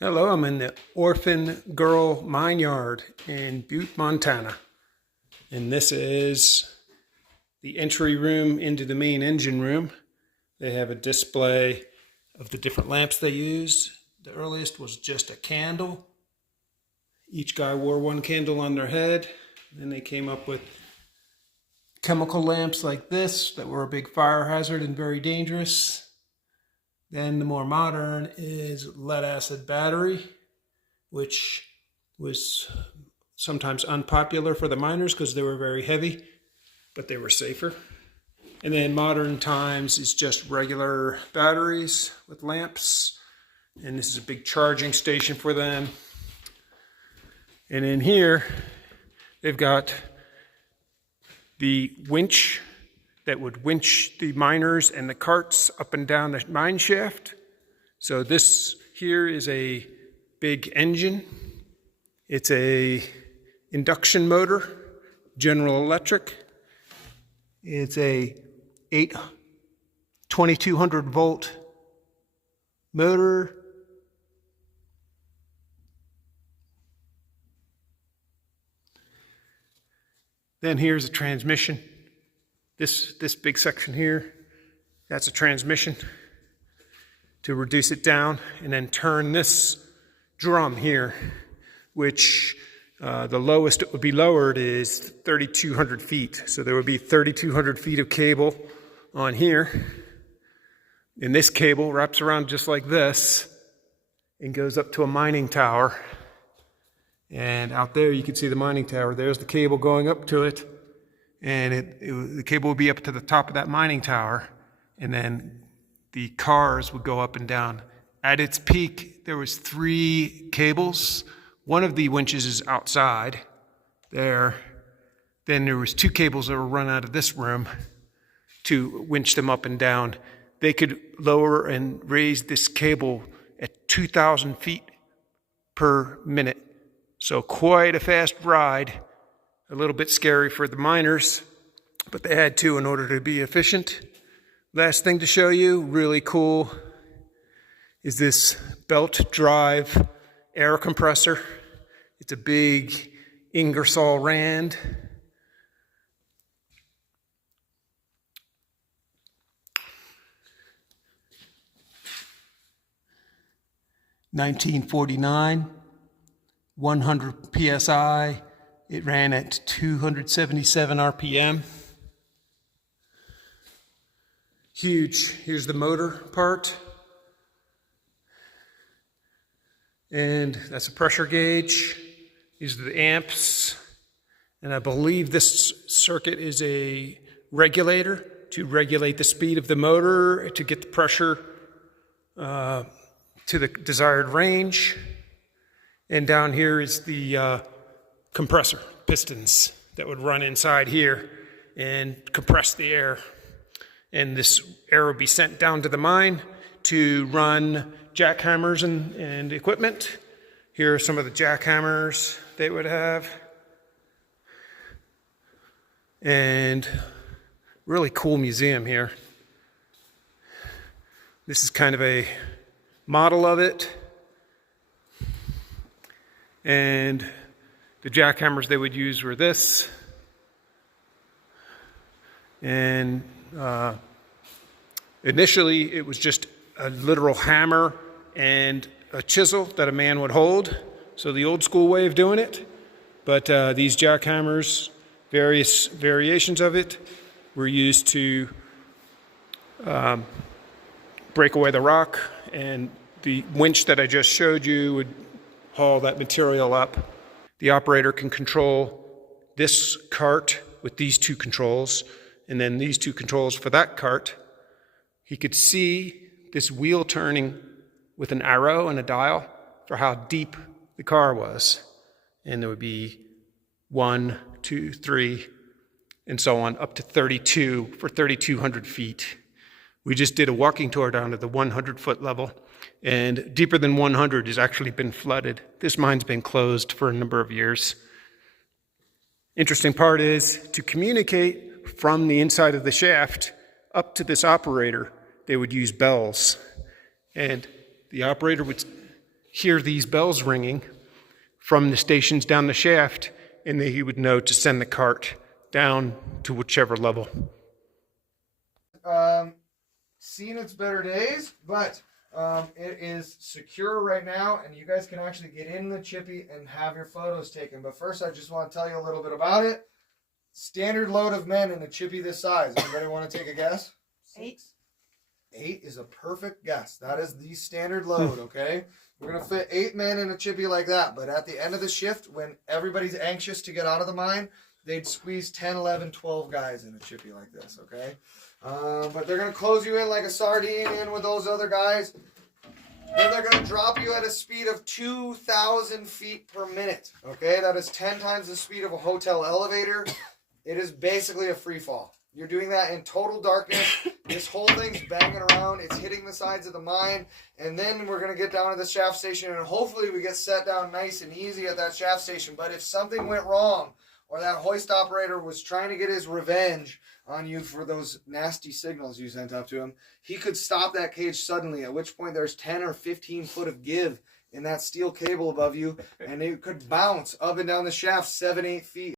Hello, I'm in the Orphan Girl Mine Yard in Butte, Montana. And this is the entry room into the main engine room. They have a display of the different lamps they used. The earliest was just a candle. Each guy wore one candle on their head. Then they came up with chemical lamps like this that were a big fire hazard and very dangerous. Then the more modern is lead acid battery, which was sometimes unpopular for the miners because they were very heavy, but they were safer. And then modern times is just regular batteries with lamps. And this is a big charging station for them. And in here, they've got the winch that would winch the miners and the carts up and down the mine shaft. So this here is a big engine. It's a induction motor, General Electric. It's a 2200 volt motor. Then here's a transmission. This big section here, that's a transmission to reduce it down, and then turn this drum here, which the lowest it would be lowered is 3,200 feet. So there would be 3,200 feet of cable on here. And this cable wraps around just like this and goes up to a mining tower. And out there you can see the mining tower. There's the cable going up to it. And the cable would be up to the top of that mining tower, and then the cars would go up and down. At its peak, there was 3 cables. One of the winches is outside there. Then there was 2 cables that were run out of this room to winch them up and down. They could lower and raise this cable at 2,000 feet per minute. So quite a fast ride. A little bit scary for the miners, but they had to in order to be efficient. Last thing to show you, really cool, is this belt drive air compressor. It's a big Ingersoll Rand. $1949, 100 PSI. It ran at 277 RPM. Huge. Here's the motor part. And that's a pressure gauge. These are the amps. And I believe this circuit is a regulator to regulate the speed of the motor to get the pressure to the desired range. And down here is the compressor pistons that would run inside here and compress the air. And this air would be sent down to the mine to run jackhammers and equipment. Here are some of the jackhammers they would have. And really cool museum here. This is kind of a model of it. And the jackhammers they would use were this. And initially it was just a literal hammer and a chisel that a man would hold. So the old school way of doing it. But these jackhammers, various variations of it, were used to break away the rock. And the winch that I just showed you would haul that material up. The operator can control this cart with these 2 controls, and then these 2 controls for that cart. He could see this wheel turning with an arrow and a dial for how deep the car was. And there would be 1, 2, 3, and so on, up to 32 for 3,200 feet. We just did a walking tour down to the 100-foot level. And deeper than 100 has actually been flooded. This mine's been closed for a number of years. Interesting part is to communicate from the inside of the shaft up to this operator, they would use bells. And the operator would hear these bells ringing from the stations down the shaft, and then he would know to send the cart down to whichever level. Seen its better days, but it is secure right now, and you guys can actually get in the chippy and have your photos taken. But first, I just want to tell you a little bit about it. Standard load of men in a chippy this size. Anybody want to take a guess? 8. 8 is a perfect guess. That is the standard load, okay? We're going to fit 8 men in a chippy like that, but at the end of the shift, when everybody's anxious to get out of the mine, they'd squeeze 10, 11, 12 guys in a chippy like this, okay? But they're going to close you in like a sardine in with those other guys. Then they're going to drop you at a speed of 2,000 feet per minute, okay? That is 10 times the speed of a hotel elevator. It is basically a free fall. You're doing that in total darkness. This whole thing's banging around. It's hitting the sides of the mine. And then we're going to get down to the shaft station, and hopefully we get set down nice and easy at that shaft station. But if something went wrong, or that hoist operator was trying to get his revenge on you for those nasty signals you sent up to him, he could stop that cage suddenly, at which point there's 10 or 15 foot of give in that steel cable above you, and it could bounce up and down the shaft 7, 8 feet.